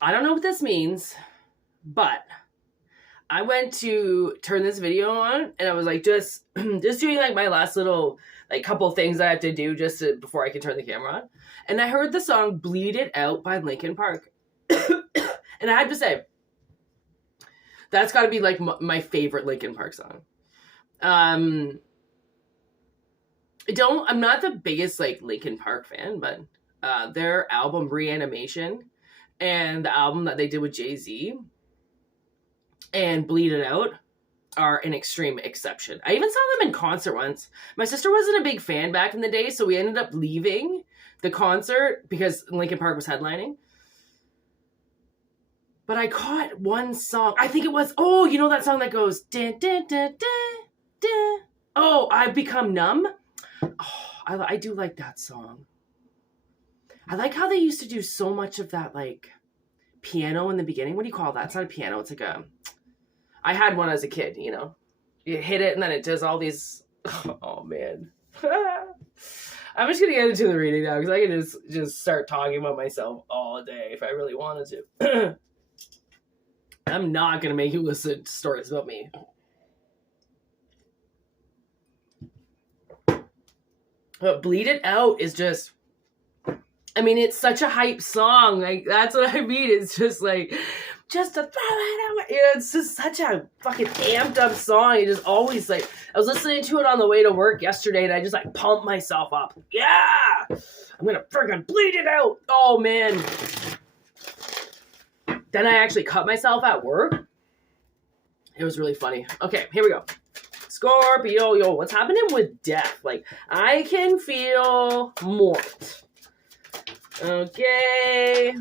I don't know what this means, but I went to turn this video on, and I was like, just doing like my last little like couple things I have to do before I can turn the camera on. And I heard the song "Bleed It Out" by Linkin Park, and I had to say, that's got to be like my favorite Linkin Park song. I'm not the biggest like Linkin Park fan, but their album Reanimation and the album that they did with Jay-Z and Bleed It Out are an extreme exception. I even saw them in concert once. My sister wasn't a big fan back in the day, so we ended up leaving the concert because Linkin Park was headlining. But I caught one song. I think it was, you know that song that goes, dun, dun, dun, dun, dun. Oh, I've Become Numb. Oh, I do like that song. I like how they used to do so much of that, like, piano in the beginning. What do you call that? It's not a piano. It's like I had one as a kid, you know. You hit it and then it does all these... Oh, man. I'm just going to get into the reading now because I can just start talking about myself all day if I really wanted to. I'm not going to make you listen to stories about me. But Bleed It Out is just... I mean, it's such a hype song. Like, that's what I mean. It's just like, just to throw it out. You know, it's just such a fucking amped up song. It just always like, I was listening to it on the way to work yesterday and I just like pumped myself up. Yeah! I'm gonna freaking bleed it out. Oh, man. Then I actually cut myself at work. It was really funny. Okay, here we go. Scorpio, yo, what's happening with death? Like, I can feel more. Okay.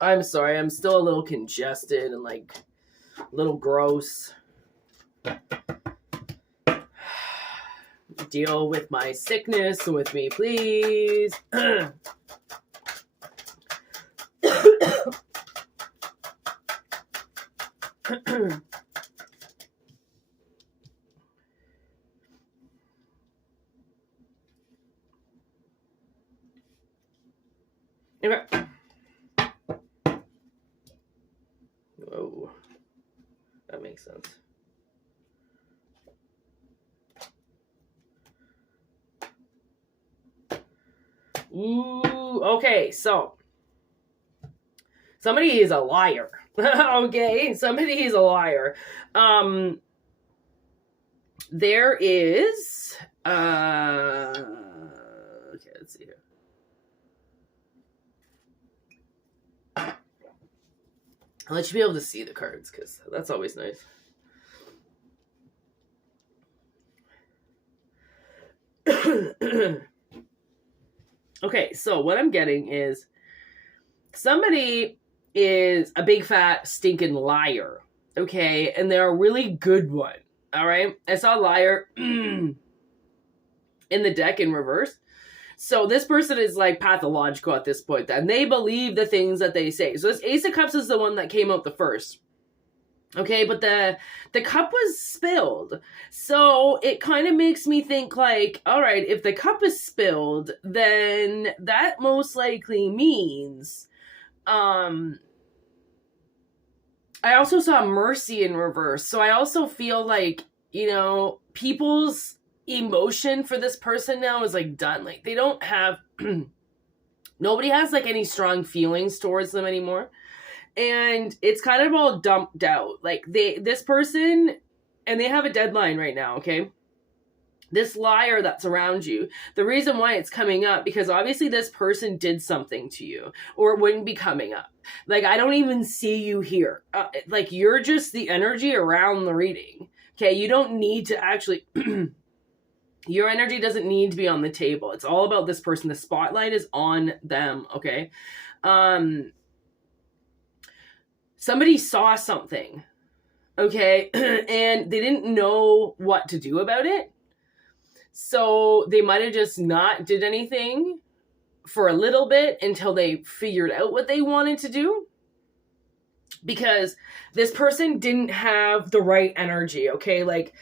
I'm sorry, I'm still a little congested and like a little gross. Deal with my sickness with me, please. Okay. Whoa. That makes sense. Ooh, okay, so somebody is a liar. Okay, somebody is a liar. There is okay, let's see here. I'll let you be able to see the cards because that's always nice. Okay, so what I'm getting is somebody is a big fat stinking liar, okay? And they're a really good one, all right? I saw liar in the deck in reverse. So this person is like pathological at this point. Then they believe the things that they say. So this Ace of Cups is the one that came out the first. Okay, but the cup was spilled. So it kind of makes me think like, all right, if the cup is spilled, then that most likely means I also saw mercy in reverse. So I also feel like, you know, people's emotion for this person now is like done. Like they don't have nobody has like any strong feelings towards them anymore, and it's kind of all dumped out. Like this person, and they have a deadline right now. Okay, this liar that's around you, the reason why it's coming up, because obviously this person did something to you or it wouldn't be coming up. Like I don't even see you here. Like you're just the energy around the reading. Okay, you don't need to actually your energy doesn't need to be on the table. It's all about this person. The spotlight is on them, okay? Somebody saw something, okay? And they didn't know what to do about it. So they might have just not did anything for a little bit until they figured out what they wanted to do. Because this person didn't have the right energy, okay? Like,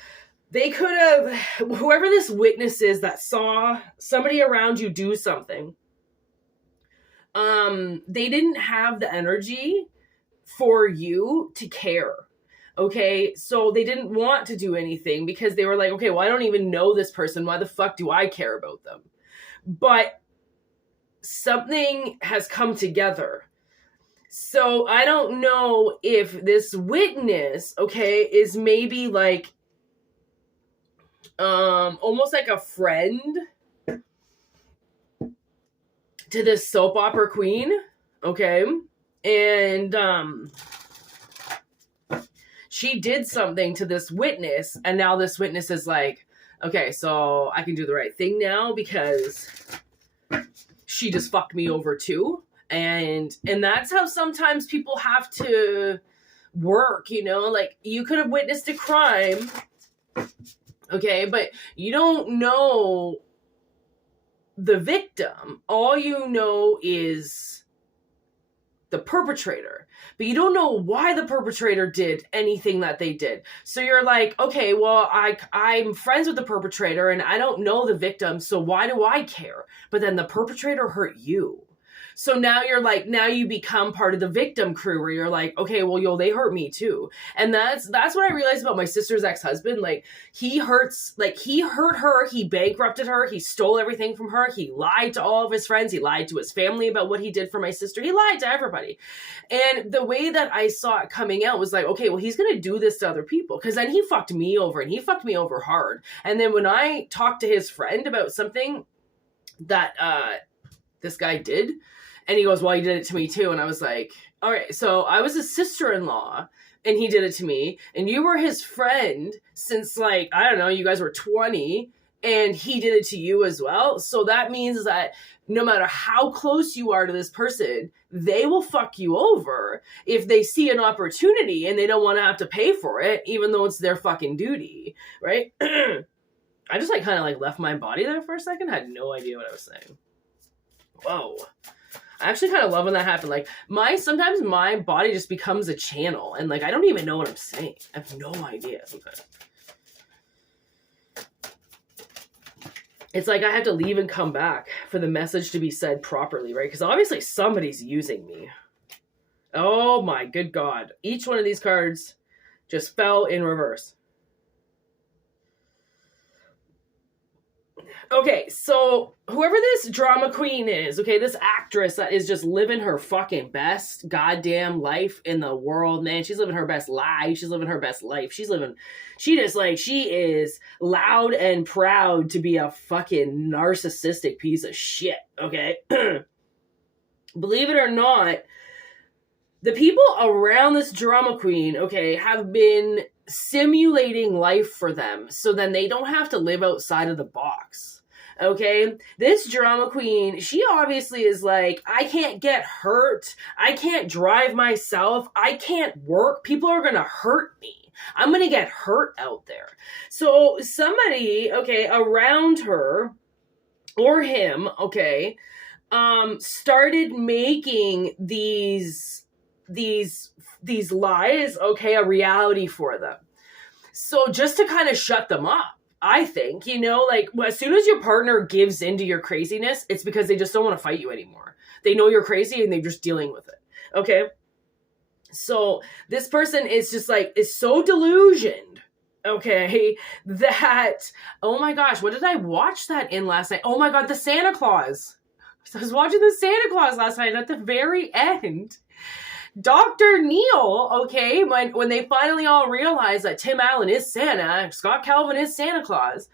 They could have, whoever this witness is that saw somebody around you do something, they didn't have the energy for you to care. Okay, so they didn't want to do anything because they were like, okay, well, I don't even know this person. Why the fuck do I care about them? But something has come together. So I don't know if this witness, okay, is maybe like, almost like a friend to this soap opera queen, okay? And, she did something to this witness, and now this witness is like, okay, so I can do the right thing now because she just fucked me over too. And that's how sometimes people have to work, you know? Like, you could have witnessed a crime, okay, but you don't know the victim. All you know is the perpetrator, but you don't know why the perpetrator did anything that they did. So you're like, okay, well, I'm friends with the perpetrator and I don't know the victim, so why do I care? But then the perpetrator hurt you. So now you're like, now you become part of the victim crew where you're like, okay, well, yo, they hurt me too. And that's what I realized about my sister's ex-husband. Like, he hurt her, he bankrupted her, he stole everything from her, he lied to all of his friends, he lied to his family about what he did for my sister, he lied to everybody. And the way that I saw it coming out was like, okay, well, he's gonna do this to other people, because then he fucked me over, and he fucked me over hard. And then when I talked to his friend about something that this guy did, and he goes, well, he did it to me too. And I was like, all right, so I was his sister-in-law and he did it to me. And you were his friend since, like, I don't know, you guys were 20 and he did it to you as well. So that means that no matter how close you are to this person, they will fuck you over if they see an opportunity and they don't want to have to pay for it, even though it's their fucking duty, right? I just like kind of like left my body there for a second. I had no idea what I was saying. Whoa. I actually kind of love when that happened. Like, sometimes my body just becomes a channel, and like I don't even know what I'm saying. I have no idea sometimes. It's like I have to leave and come back for the message to be said properly, right? Because obviously somebody's using me. Oh my good God. Each one of these cards just fell in reverse. Okay, so whoever this drama queen is, okay, this actress that is just living her fucking best goddamn life in the world, man. She's living her best life. She's living her best life. She is loud and proud to be a fucking narcissistic piece of shit, okay? Believe it or not, the people around this drama queen, okay, have been simulating life for them so then they don't have to live outside of the box. Okay, this drama queen, she obviously is like, I can't get hurt. I can't drive myself. I can't work. People are going to hurt me. I'm going to get hurt out there. So somebody, okay, around her or him, okay, started making these lies, okay, a reality for them. So just to kind of shut them up. I think, you know, like, as soon as your partner gives into your craziness, it's because they just don't want to fight you anymore. They know you're crazy and they're just dealing with it. Okay? So this person is just like, is so delusioned, okay, that, oh my gosh, what did I watch that in last night? Oh my God, the Santa Claus. I was watching the Santa Claus last night, and at the very end, Dr. Neil, okay, when they finally all realize that Tim Allen is Santa, Scott Calvin is Santa Claus,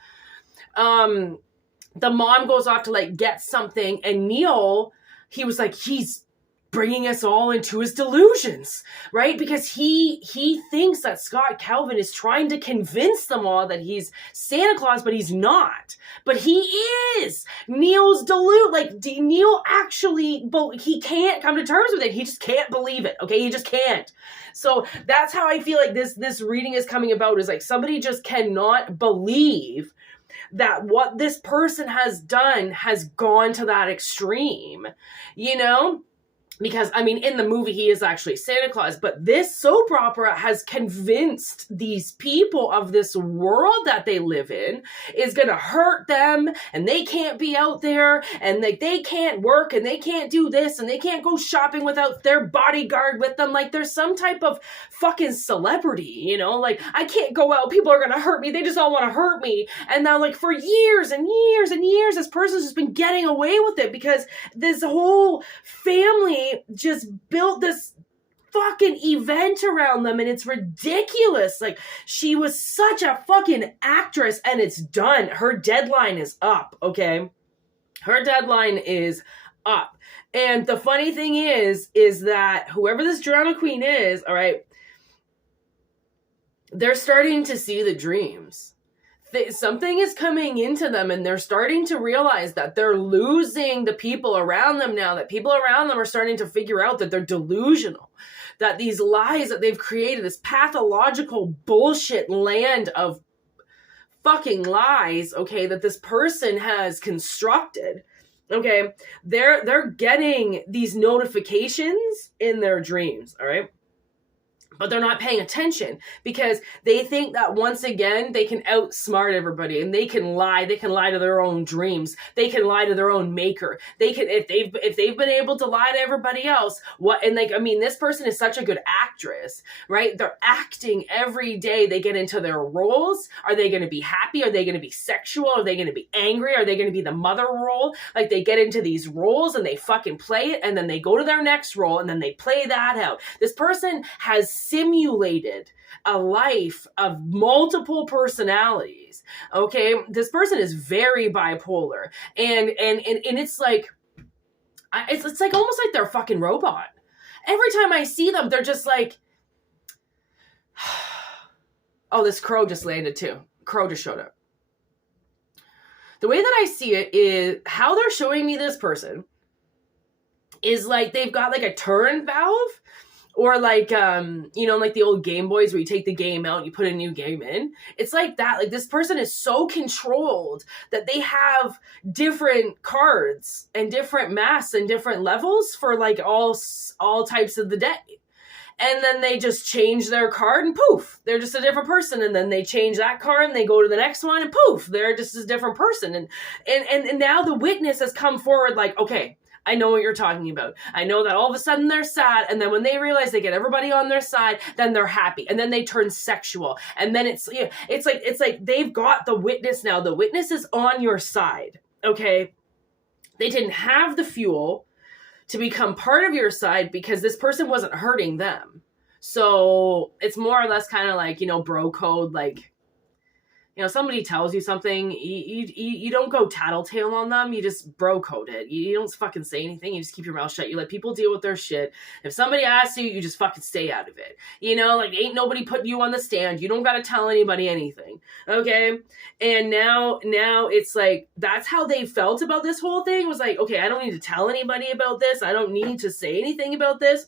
the mom goes off to like get something, and Neil, he was like, he's bringing us all into his delusions, right? Because he thinks that Scott Calvin is trying to convince them all that he's Santa Claus, but he's not. But he is. Neil's Neil actually, but he can't come to terms with it. He just can't believe it. Okay, he just can't. So that's how I feel like this reading is coming about, is like somebody just cannot believe that what this person has done has gone to that extreme, you know? because, I mean, in the movie, he is actually Santa Claus, but this soap opera has convinced these people of this world that they live in is going to hurt them, and they can't be out there, and they can't work, and they can't do this, and they can't go shopping without their bodyguard with them. Like, there's some type of fucking celebrity, you know? Like, I can't go out, people are going to hurt me, they just all want to hurt me. And now, like, for years and years and years, this person's just been getting away with it because this whole family just built this fucking event around them, and it's ridiculous. Like, she was such a fucking actress, and it's done. Her deadline is up, okay? Her deadline is up. And the funny thing is that whoever this drama queen is, all right, they're starting to see the dreams. Something is coming into them, and they're starting to realize that they're losing the people around them now, that people around them are starting to figure out that they're delusional, that these lies that they've created, this pathological bullshit land of fucking lies, okay, that this person has constructed, okay, they're getting these notifications in their dreams, all right? But they're not paying attention because they think that once again, they can outsmart everybody, and they can lie to their own dreams. They can lie to their own maker. They can, if they've been able to lie to everybody else, this person is such a good actress, right? They're acting every day. They get into their roles. Are they going to be happy? Are they going to be sexual? Are they going to be angry? Are they going to be the mother role? Like, they get into these roles and they fucking play it, and then they go to their next role and then they play that out. This person has simulated a life of multiple personalities. Okay, this person is very bipolar, and it's like it's like almost like they're a fucking robot. Every time I see them, they're just like, oh, this crow just landed too. Crow just showed up. The way that I see it is how they're showing me this person is like they've got like a turn valve. Or like, like the old Game Boys where you take the game out and you put a new game in. It's like that. Like, this person is so controlled that they have different cards and different masks and different levels for like all types of the day. And then they just change their card and poof, they're just a different person. And then they change that card and they go to the next one and poof, they're just a different person. And now the witness has come forward like, okay, I know what you're talking about. I know that all of a sudden they're sad, and then when they realize they get everybody on their side, then they're happy, and then they turn sexual, and then it's like they've got the witness now. The witness is on your side, okay? They didn't have the fuel to become part of your side because this person wasn't hurting them. So it's more or less kind of like, bro code, like, somebody tells you something, you don't go tattletale on them, you just bro code it. You don't fucking say anything, you just keep your mouth shut. You let people deal with their shit. If somebody asks you, you just fucking stay out of it. Like, ain't nobody putting you on the stand. You don't gotta tell anybody anything, okay? And now it's like, that's how they felt about this whole thing, was like, okay, I don't need to tell anybody about this. I don't need to say anything about this.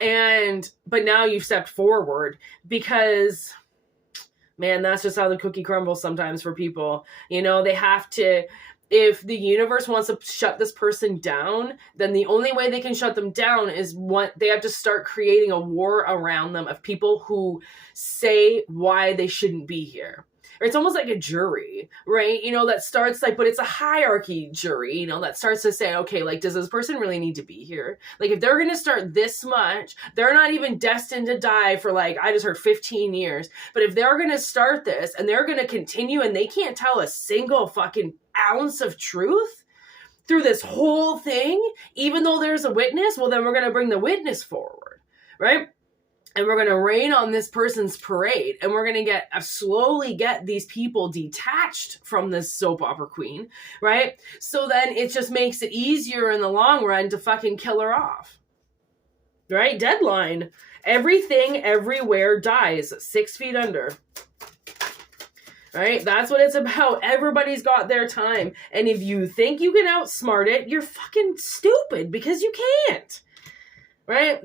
But now you've stepped forward because... man, that's just how the cookie crumbles sometimes for people. They have to, if the universe wants to shut this person down, then the only way they can shut them down is they have to start creating a war around them of people who say why they shouldn't be here. Or it's almost like a jury, right? That starts like, but it's a hierarchy jury, that starts to say, okay, like, does this person really need to be here? Like, if they're going to start this much, they're not even destined to die for like, I just heard 15 years. But if they're going to start this and they're going to continue and they can't tell a single fucking ounce of truth through this whole thing, even though there's a witness, well, then we're going to bring the witness forward, right? And we're going to rain on this person's parade. And we're going to slowly get these people detached from this soap opera queen, right? So then it just makes it easier in the long run to fucking kill her off, right? Deadline. Everything everywhere dies 6 feet under. Right? That's what it's about. Everybody's got their time. And if you think you can outsmart it, you're fucking stupid because you can't. Right?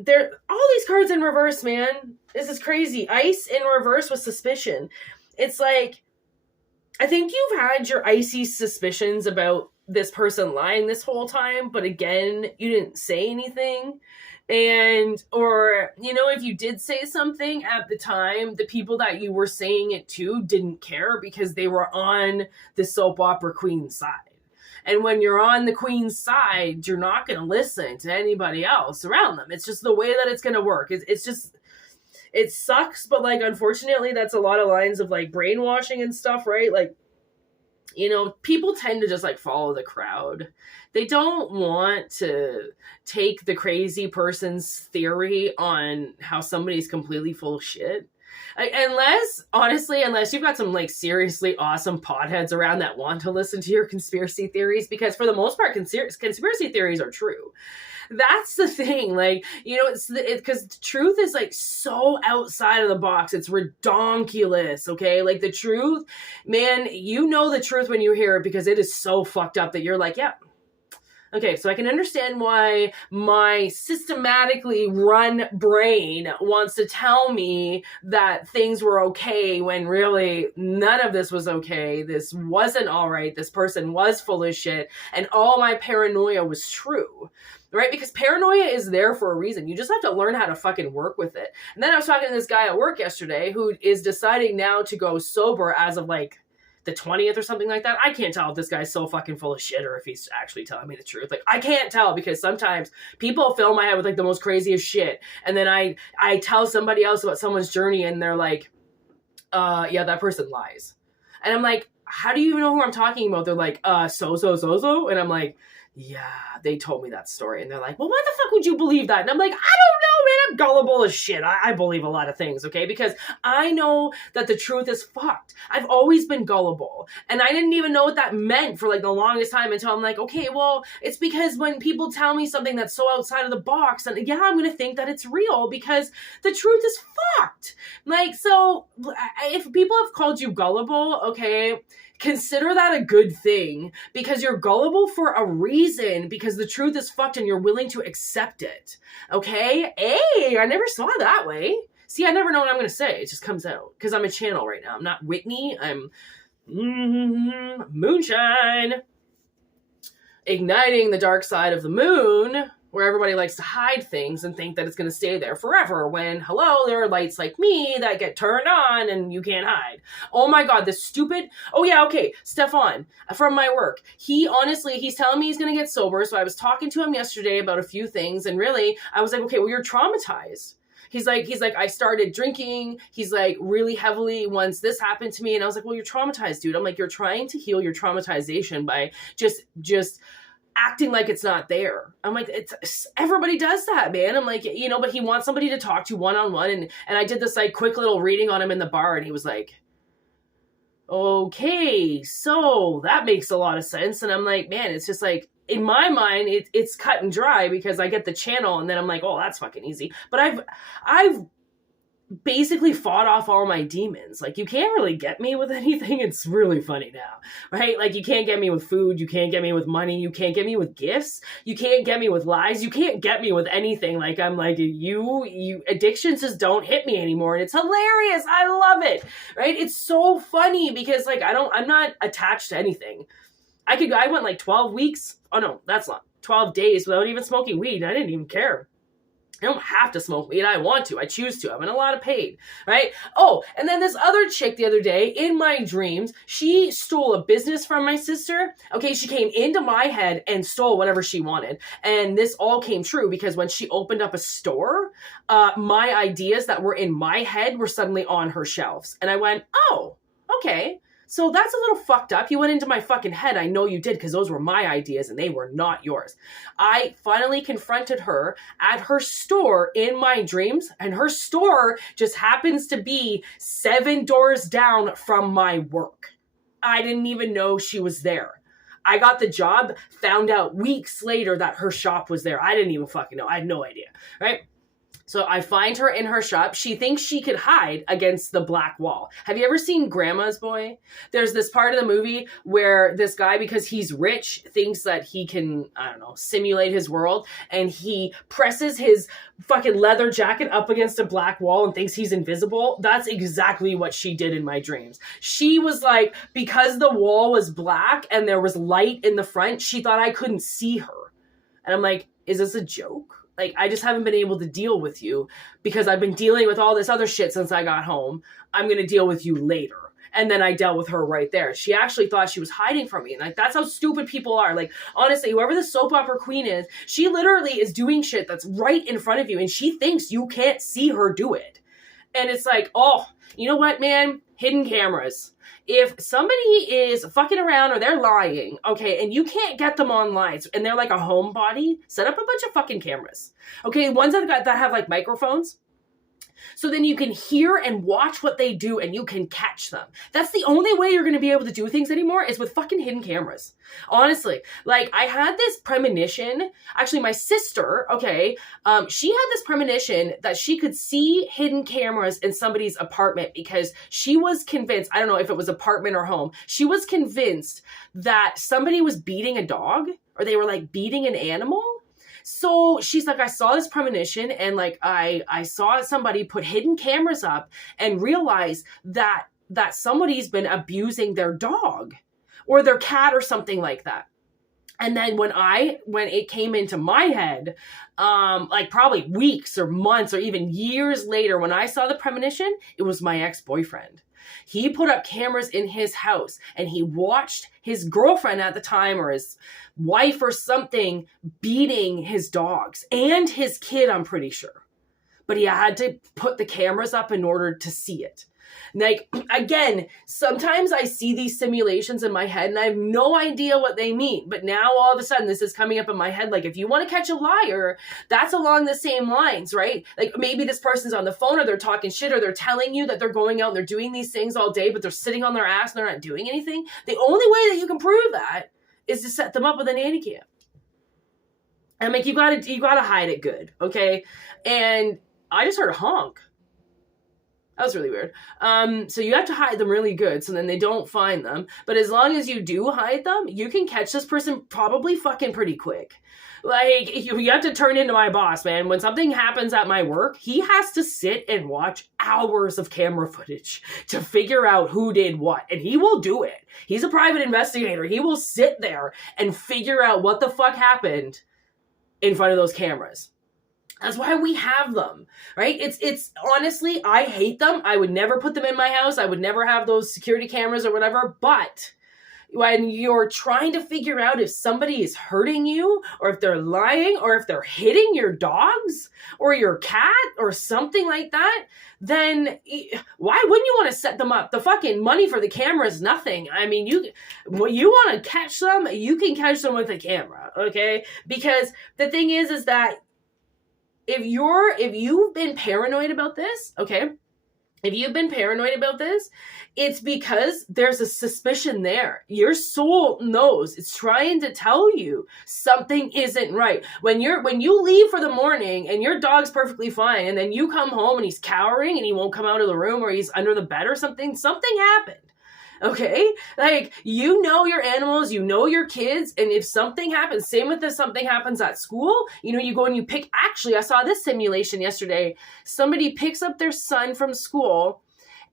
All these cards in reverse, man. This is crazy. Ice in reverse with suspicion. It's like, I think you've had your icy suspicions about this person lying this whole time, but again, you didn't say anything. And, or, you know, if you did say something at the time, the people that you were saying it to didn't care because they were on the soap opera queen side. And when you're on the queen's side, you're not going to listen to anybody else around them. It's just the way that it's going to work. It's just, it sucks. But like, unfortunately, that's a lot of lines of like brainwashing and stuff, right? Like, you know, people tend to just like follow the crowd. They don't want to take the crazy person's theory on how somebody's completely full of shit. Like, unless you've got some like seriously awesome potheads around that want to listen to your conspiracy theories, because for the most part, conspiracy theories are true. That's the thing. Like, you know, it's because truth is like so outside of the box. It's redonkulous. Okay. Like the truth, man, you know, the truth when you hear it because it is so fucked up that you're like, yeah. Okay, so I can understand why my systematically run brain wants to tell me that things were okay when really none of this was okay. This wasn't all right. This person was full of shit. And all my paranoia was true. Right? Because paranoia is there for a reason. You just have to learn how to fucking work with it. And then I was talking to this guy at work yesterday who is deciding now to go sober as of like the 20th or something like that. I can't tell if this guy's so fucking full of shit or if he's actually telling me the truth. Like, I can't tell because sometimes people fill my head with like the most craziest shit. And then I tell somebody else about someone's journey and they're like, yeah, that person lies. And I'm like, how do you even know who I'm talking about? They're like, so. And I'm like, yeah, they told me that story. And they're like, well, why the fuck would you believe that? And I'm like, I don't know, man. I'm gullible as shit. I believe a lot of things, okay? Because I know that the truth is fucked. I've always been gullible. And I didn't even know what that meant for like the longest time until I'm like, okay, well, it's because when people tell me something that's so outside of the box, and yeah, I'm going to think that it's real because the truth is fucked. Like, so if people have called you gullible, okay, consider that a good thing because you're gullible for a reason because the truth is fucked and you're willing to accept it. Okay? Hey, I never saw it that way. See, I never know what I'm going to say. It just comes out because I'm a channel right now. I'm not Whitney. I'm moonshine. Igniting the dark side of the moon where everybody likes to hide things and think that it's going to stay there forever when, hello, there are lights like me that get turned on and you can't hide. Oh my God, this stupid... Oh yeah, okay, Stefan from my work. He's telling me he's going to get sober, so I was talking to him yesterday about a few things, and really, I was like, okay, well, you're traumatized. He's like, I started drinking. He's like, really heavily once this happened to me, and I was like, well, you're traumatized, dude. I'm like, you're trying to heal your traumatization by just acting like it's not there. I'm like, everybody does that, man. I'm like, you know, but he wants somebody to talk to one-on-one. And I did this like quick little reading on him in the bar and he was like, okay, so that makes a lot of sense. And I'm like, man, it's just like, in my mind, it's cut and dry because I get the channel and then I'm like, oh, that's fucking easy. But I've basically fought off all my demons. Like, you can't really get me with anything. It's really funny now, right? Like, you can't get me with food. You can't get me with money. You can't get me with gifts. You can't get me with lies. You can't get me with anything. Like, I'm like, you addictions just don't hit me anymore. And it's hilarious. I love it, right? It's so funny because like, I'm not attached to anything. I went like 12 weeks. Oh no, that's not 12 days without even smoking weed. I didn't even care. I don't have to smoke weed. I want to. I choose to. I'm in a lot of pain, right? Oh, and then this other chick the other day in my dreams, she stole a business from my sister. Okay, she came into my head and stole whatever she wanted. And this all came true because when she opened up a store, my ideas that were in my head were suddenly on her shelves. And I went, oh, okay. So that's a little fucked up. You went into my fucking head. I know you did because those were my ideas and they were not yours. I finally confronted her at her store in my dreams, and her store just happens to be 7 doors down from my work. I didn't even know she was there. I got the job, found out weeks later that her shop was there. I didn't even fucking know. I had no idea, right? So I find her in her shop. She thinks she could hide against the black wall. Have you ever seen Grandma's Boy? There's this part of the movie where this guy, because he's rich, thinks that he can, I don't know, simulate his world. And he presses his fucking leather jacket up against a black wall and thinks he's invisible. That's exactly what she did in my dreams. She was like, because the wall was black and there was light in the front, she thought I couldn't see her. And I'm like, is this a joke? Like, I just haven't been able to deal with you because I've been dealing with all this other shit since I got home. I'm going to deal with you later. And then I dealt with her right there. She actually thought she was hiding from me. And like, that's how stupid people are. Like, honestly, whoever the soap opera queen is, she literally is doing shit that's right in front of you. And she thinks you can't see her do it. And it's like, oh, you know what, man? Hidden cameras. If somebody is fucking around or they're lying, okay, and you can't get them online, and they're like a homebody, set up a bunch of fucking cameras. Okay, ones that have like microphones. So then you can hear and watch what they do and you can catch them. That's the only way you're going to be able to do things anymore is with fucking hidden cameras. Honestly, like I had this premonition. Actually, my sister, okay, she had this premonition that she could see hidden cameras in somebody's apartment because she was convinced, I don't know if it was apartment or home, she was convinced that somebody was beating a dog or they were like beating an animal. So she's like, I saw this premonition and like I saw somebody put hidden cameras up and realized that somebody's been abusing their dog or their cat or something like that. And then when it came into my head, like probably weeks or months or even years later, when I saw the premonition, it was my ex-boyfriend. He put up cameras in his house and he watched his girlfriend at the time or his wife or something beating his dogs and his kid, I'm pretty sure. But he had to put the cameras up in order to see it. Like, again, sometimes I see these simulations in my head and I have no idea what they mean. But now all of a sudden this is coming up in my head. Like, if you want to catch a liar, that's along the same lines, right? Like maybe this person's on the phone or they're talking shit or they're telling you that they're going out and they're doing these things all day, but they're sitting on their ass and they're not doing anything. The only way that you can prove that is to set them up with a nanny cam. And like, you gotta hide it good, okay? And I just heard a honk. That was really weird. So you have to hide them really good so then they don't find them. But as long as you do hide them, you can catch this person probably fucking pretty quick. Like, you have to turn into my boss, man. When something happens at my work, he has to sit and watch hours of camera footage to figure out who did what. And he will do it. He's a private investigator. He will sit there and figure out what the fuck happened in front of those cameras. That's why we have them, right? It's honestly, I hate them. I would never put them in my house. I would never have those security cameras or whatever. But when you're trying to figure out if somebody is hurting you or if they're lying or if they're hitting your dogs or your cat or something like that, then why wouldn't you want to set them up? The fucking money for the camera is nothing. I mean, you want to catch them, you can catch them with a camera, okay? Because the thing is that if you've been paranoid about this, okay? If you've been paranoid about this, it's because there's a suspicion there. Your soul knows. It's trying to tell you something isn't right. When you leave for the morning and your dog's perfectly fine, and then you come home and he's cowering and he won't come out of the room or he's under the bed or something happened. Okay? Like, you know your animals, you know your kids, and if something happens, same with if something happens at school, you go and you pick, actually, I saw this simulation yesterday. Somebody picks up their son from school,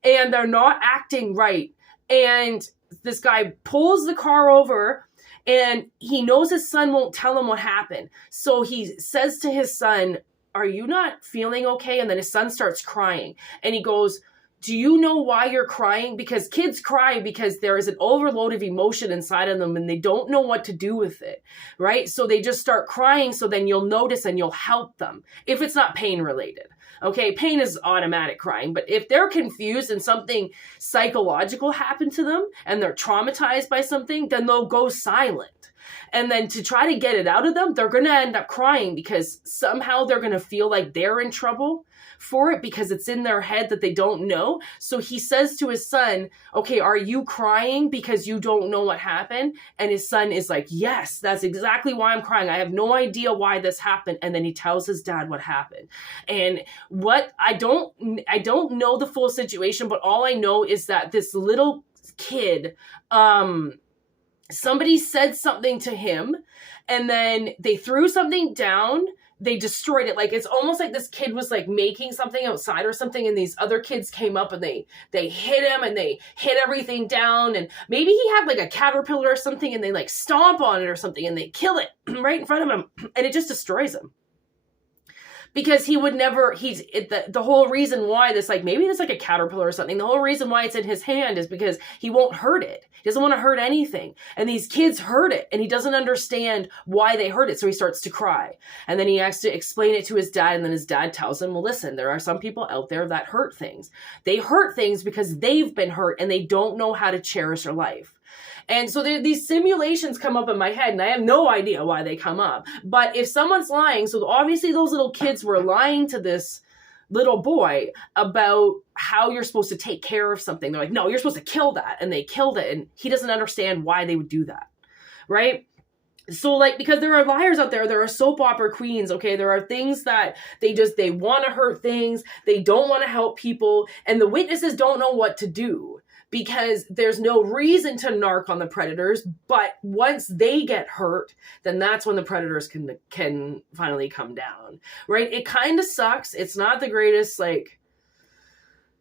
and they're not acting right, and this guy pulls the car over, and he knows his son won't tell him what happened. So he says to his son, "Are you not feeling okay?" And then his son starts crying, and he goes, "Do you know why you're crying?" Because kids cry because there is an overload of emotion inside of them and they don't know what to do with it, right? So they just start crying, so then you'll notice and you'll help them if it's not pain related. Okay, pain is automatic crying, but if they're confused and something psychological happened to them and they're traumatized by something, then they'll go silent. And then to try to get it out of them, they're going to end up crying because somehow they're going to feel like they're in trouble for it because it's in their head that they don't know. So he says to his son, okay, are you crying because you don't know what happened? And his son is like, yes, that's exactly why I'm crying. I have no idea why this happened. And then he tells his dad what happened. And what I don't know the full situation, but all I know is that this little kid, somebody said something to him and then they threw something down. They destroyed it. Like, it's almost like this kid was like making something outside or something. And these other kids came up and they hit him and they hit everything down. And maybe he had like a caterpillar or something and they like stomp on it or something and they kill it right in front of him. And it just destroys him. Because he would never, the whole reason why this, like, maybe it's like a caterpillar or something. The whole reason why it's in his hand is because he won't hurt it. He doesn't want to hurt anything. And these kids hurt it and he doesn't understand why they hurt it. So he starts to cry. And then he has to explain it to his dad. And then his dad tells him, well, listen, there are some people out there that hurt things. They hurt things because they've been hurt and they don't know how to cherish their life. And so these simulations come up in my head and I have no idea why they come up. But if someone's lying, so obviously those little kids were lying to this little boy about how you're supposed to take care of something. They're like, no, you're supposed to kill that. And they killed it. And he doesn't understand why they would do that. Right? So, like, because there are liars out there are soap opera queens, okay? There are things that they want to hurt things. They don't want to help people. And the witnesses don't know what to do. Because there's no reason to narc on the predators, but once they get hurt, then that's when the predators can finally come down, right? It kind of sucks. It's not the greatest, like,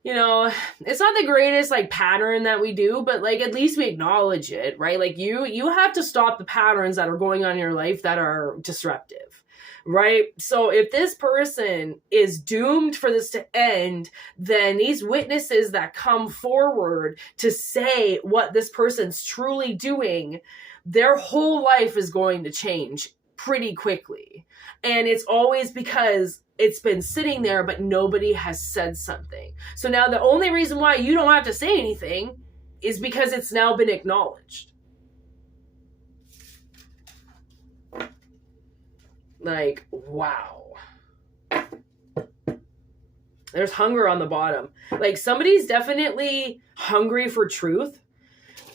it's not the greatest, like, pattern that we do, but, like, at least we acknowledge it, right? Like, you have to stop the patterns that are going on in your life that are disruptive. Right? So if this person is doomed for this to end, then these witnesses that come forward to say what this person's truly doing, their whole life is going to change pretty quickly. And it's always because it's been sitting there, but nobody has said something. So now the only reason why you don't have to say anything is because it's now been acknowledged. Like, wow. There's hunger on the bottom. Like, somebody's definitely hungry for truth.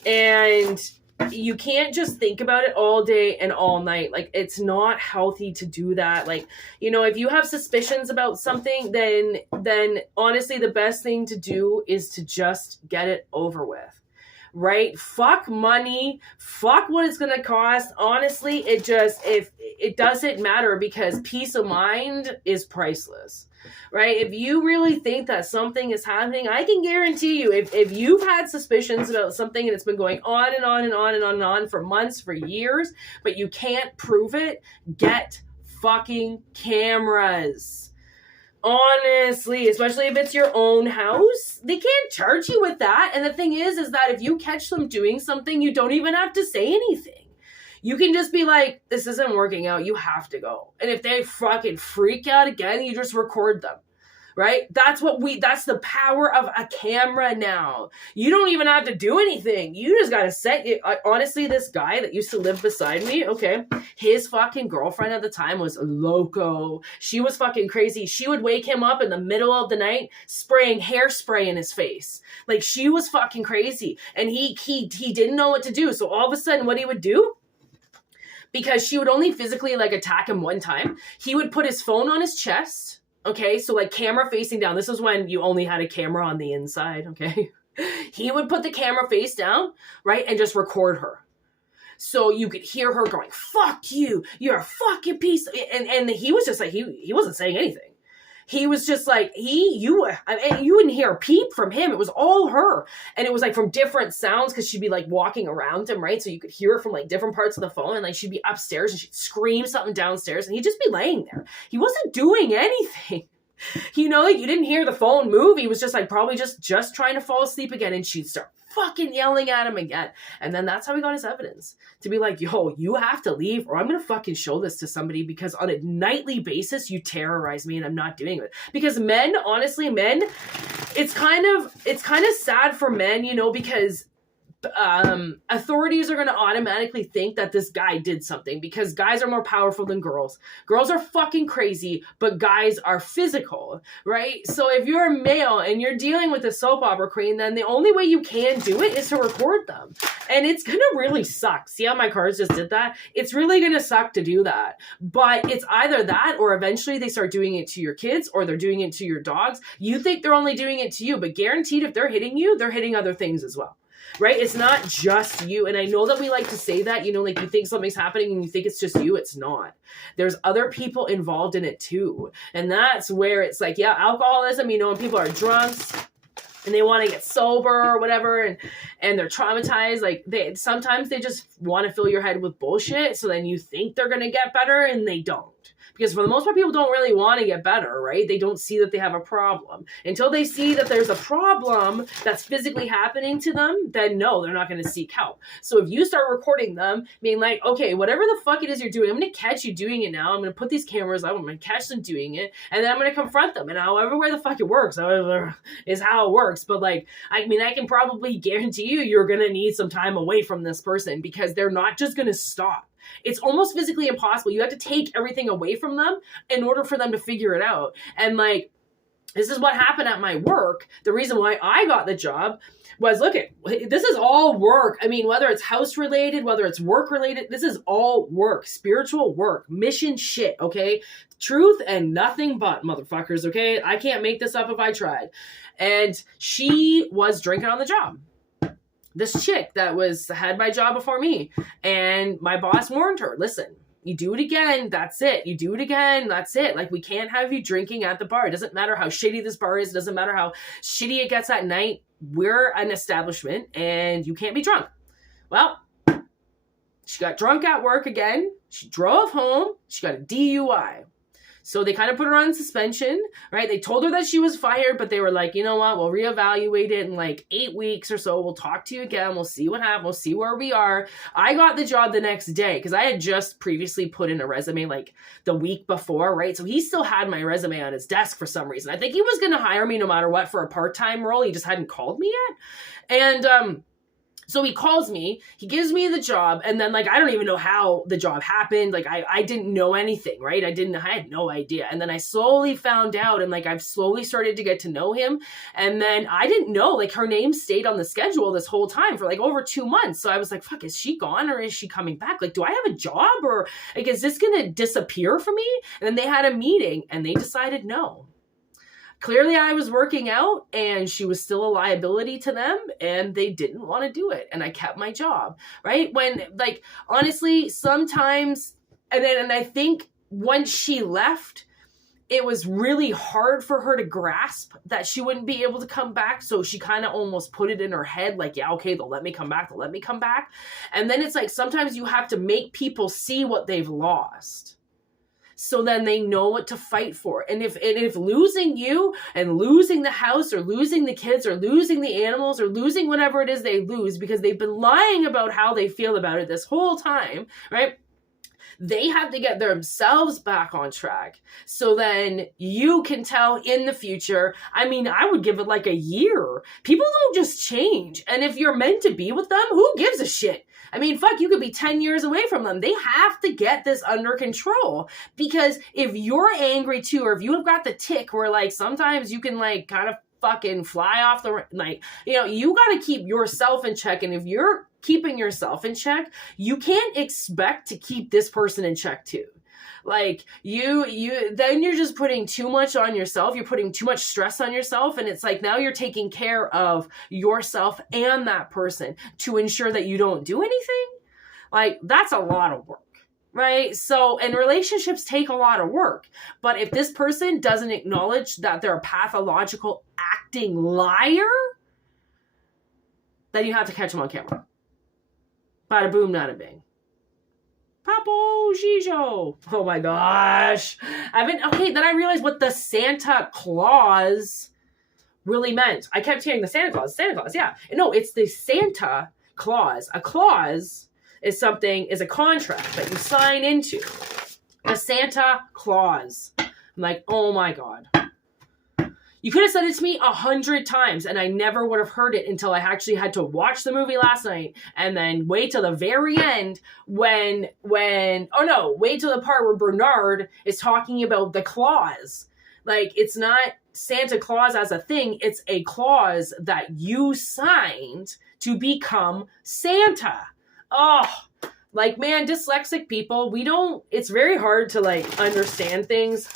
And you can't just think about it all day and all night. Like, it's not healthy to do that. Like, if you have suspicions about something, then honestly, the best thing to do is to just get it over with. Right? Fuck money. Fuck what it's going to cost. Honestly, it doesn't matter because peace of mind is priceless. Right? If you really think that something is happening, I can guarantee you, if you've had suspicions about something and it's been going on and on and on and on and on for months, for years, but you can't prove it, get fucking cameras. Honestly, especially if it's your own house, they can't charge you with that. And the thing is that if you catch them doing something, you don't even have to say anything. You can just be like, this isn't working out. You have to go. And if they fucking freak out again, you just record them. Right? That's the power of a camera now. You don't even have to do anything. You just got to set it. Honestly, this guy that used to live beside me, okay, his fucking girlfriend at the time was loco. She was fucking crazy. She would wake him up in the middle of the night, spraying hairspray in his face. Like, she was fucking crazy. And he didn't know what to do. So all of a sudden, what he would do, because she would only physically, like, attack him one time, he would put his phone on his chest. Okay, so like camera facing down. This is when you only had a camera on the inside, okay? He would put the camera face down, right, and just record her. So you could hear her going, fuck you, you're a fucking piece. And he was just like, he wasn't saying anything. He was just like, you wouldn't hear a peep from him. It was all her. And it was like from different sounds because she'd be like walking around him, right? So you could hear it from like different parts of the phone. And like she'd be upstairs and she'd scream something downstairs and he'd just be laying there. He wasn't doing anything. Like you didn't hear the phone move. He was just like probably just trying to fall asleep again. And she'd start fucking yelling at him again. And then that's how he got his evidence. To be like, yo, you have to leave or I'm going to fucking show this to somebody because on a nightly basis, you terrorize me and I'm not doing it. Because honestly, men, it's kind of sad for men, because authorities are going to automatically think that this guy did something because guys are more powerful than girls. Girls are fucking crazy, but guys are physical, right? So if you're a male and you're dealing with a soap opera queen, then the only way you can do it is to record them. And it's going to really suck. See how my cards just did that? It's really going to suck to do that. But it's either that or eventually they start doing it to your kids or they're doing it to your dogs. You think they're only doing it to you, but guaranteed if they're hitting you, they're hitting other things as well. Right? It's not just you. And I know that we like to say that, you know, like you think something's happening and you think it's just you. It's not. There's other people involved in it too. And that's where it's like, yeah, alcoholism, you know, when people are drunks and they want to get sober or whatever and they're traumatized, like sometimes they just want to fill your head with bullshit. So then you think they're going to get better and they don't. Because for the most part, people don't really want to get better, right? They don't see that they have a problem. Until they see that there's a problem that's physically happening to them, then no, they're not going to seek help. So if you start recording them, being like, okay, whatever the fuck it is you're doing, I'm going to catch you doing it now. I'm going to put these cameras up. I'm going to catch them doing it. And then I'm going to confront them. And however way the fuck it works, however is how it works. But like, I mean, I can probably guarantee you're going to need some time away from this person because they're not just going to stop. It's almost physically impossible. You have to take everything away from them in order for them to figure it out. And like, this is what happened at my work. The reason why I got the job was, look, this is all work. I mean, whether it's house related, whether it's work related, this is all work, spiritual work, mission shit, okay? Truth and nothing but, motherfuckers, okay? I can't make this up if I tried. And she was drinking on the job. This chick that had my job before me, and my boss warned her, listen, you do it again, that's it. You do it again, that's it. Like, we can't have you drinking at the bar. It doesn't matter how shitty this bar is. It doesn't matter how shitty it gets at night. We're an establishment and you can't be drunk. Well, she got drunk at work again. She drove home. She got a DUI. So they kind of put her on suspension, right? They told her that she was fired, but they were like, you know what? We'll reevaluate it in like 8 weeks or so. We'll talk to you again. We'll see what happens. We'll see where we are. I got the job the next day because I had just previously put in a resume like the week before, right? So he still had my resume on his desk for some reason. I think he was going to hire me no matter what for a part-time role. He just hadn't called me yet. And, so he calls me, he gives me the job, and then like, I don't even know how the job happened. Like I didn't know anything, right? I had no idea. And then I slowly found out, and like, I've slowly started to get to know him. And then I didn't know, like, her name stayed on the schedule this whole time for like over 2 months. So I was like, fuck, is she gone or is she coming back? Like, do I have a job or like, is this going to disappear for me? And then they had a meeting and they decided no. Clearly I was working out and she was still a liability to them and they didn't want to do it. And I kept my job, right? When like, honestly, sometimes, and I think once she left, it was really hard for her to grasp that she wouldn't be able to come back. So she kind of almost put it in her head, like, yeah, okay, they'll let me come back. They'll let me come back. And then it's like, sometimes you have to make people see what they've lost. So then they know what to fight for. And if losing you and losing the house or losing the kids or losing the animals or losing whatever it is they lose because they've been lying about how they feel about it this whole time, right? They have to get themselves back on track. So then you can tell in the future, I mean, I would give it like a year. People don't just change. And if you're meant to be with them, who gives a shit? I mean, fuck, you could be 10 years away from them. They have to get this under control because if you're angry too, or if you have got the tick where like sometimes you can like kind of fucking fly off the, like, you know, you got to keep yourself in check. And if you're keeping yourself in check, you can't expect to keep this person in check too. Like then you're just putting too much on yourself. You're putting too much stress on yourself. And it's like, now you're taking care of yourself and that person to ensure that you don't do anything. Like, that's a lot of work, right? So, and relationships take a lot of work. But if this person doesn't acknowledge that they're a pathological acting liar, then you have to catch them on camera. Bada boom, nada bing. Papo Gijo. Oh my gosh. Then I realized what the Santa Claus really meant. I kept hearing the Santa Claus, yeah. No, it's the Santa Claus. A clause is a contract that you sign into. The Santa Claus. I'm like, oh my God. You could have said it to me 100 times and I never would have heard it until I actually had to watch the movie last night and then wait till the very end wait till the part where Bernard is talking about the clause. Like, it's not Santa Claus as a thing. It's a clause that you signed to become Santa. Oh, like, man, dyslexic people, it's very hard to, like, understand things.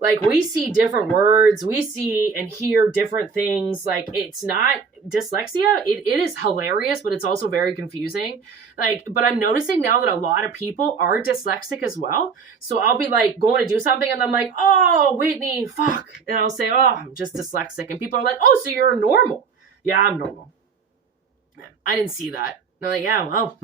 Like, we see different words, we see and hear different things. Like, it's not dyslexia. It is hilarious, but it's also very confusing. Like, but I'm noticing now that a lot of people are dyslexic as well. So I'll be like going to do something and I'm like, oh, Whitney, fuck. And I'll say, oh, I'm just dyslexic. And people are like, oh, so you're normal. Yeah, I'm normal. I didn't see that. They're like, yeah, well,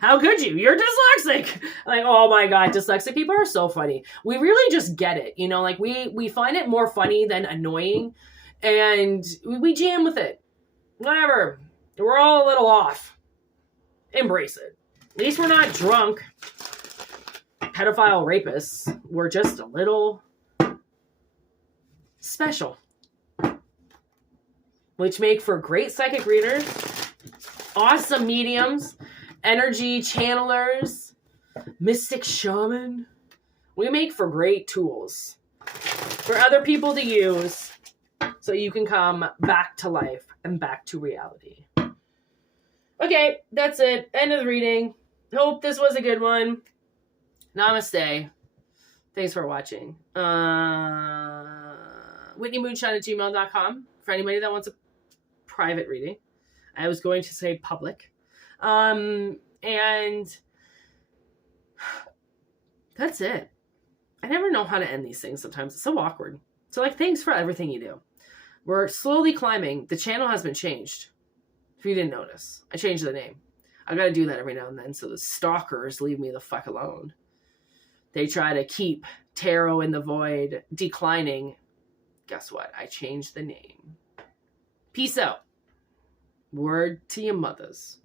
how could you? You're dyslexic. Like, oh my God, dyslexic people are so funny. We really just get it. You know, like we find it more funny than annoying. And we jam with it. Whatever. We're all a little off. Embrace it. At least we're not drunk pedophile rapists. We're just a little special. Which make for great psychic readers, awesome mediums, energy channelers, mystic shaman. We make for great tools for other people to use so you can come back to life and back to reality. Okay, that's it. End of the reading. Hope this was a good one. Namaste. Thanks for watching. whitneymoonshine@gmail.com for anybody that wants a private reading. I was going to say public. And that's it. I never know how to end these things sometimes. It's so awkward. So, like, thanks for everything you do. We're slowly climbing. The channel has been changed. If you didn't notice, I changed the name. I got to do that every now and then so the stalkers leave me the fuck alone. They try to keep Tarot in the Void declining. Guess what? I changed the name. Peace out. Word to your mothers.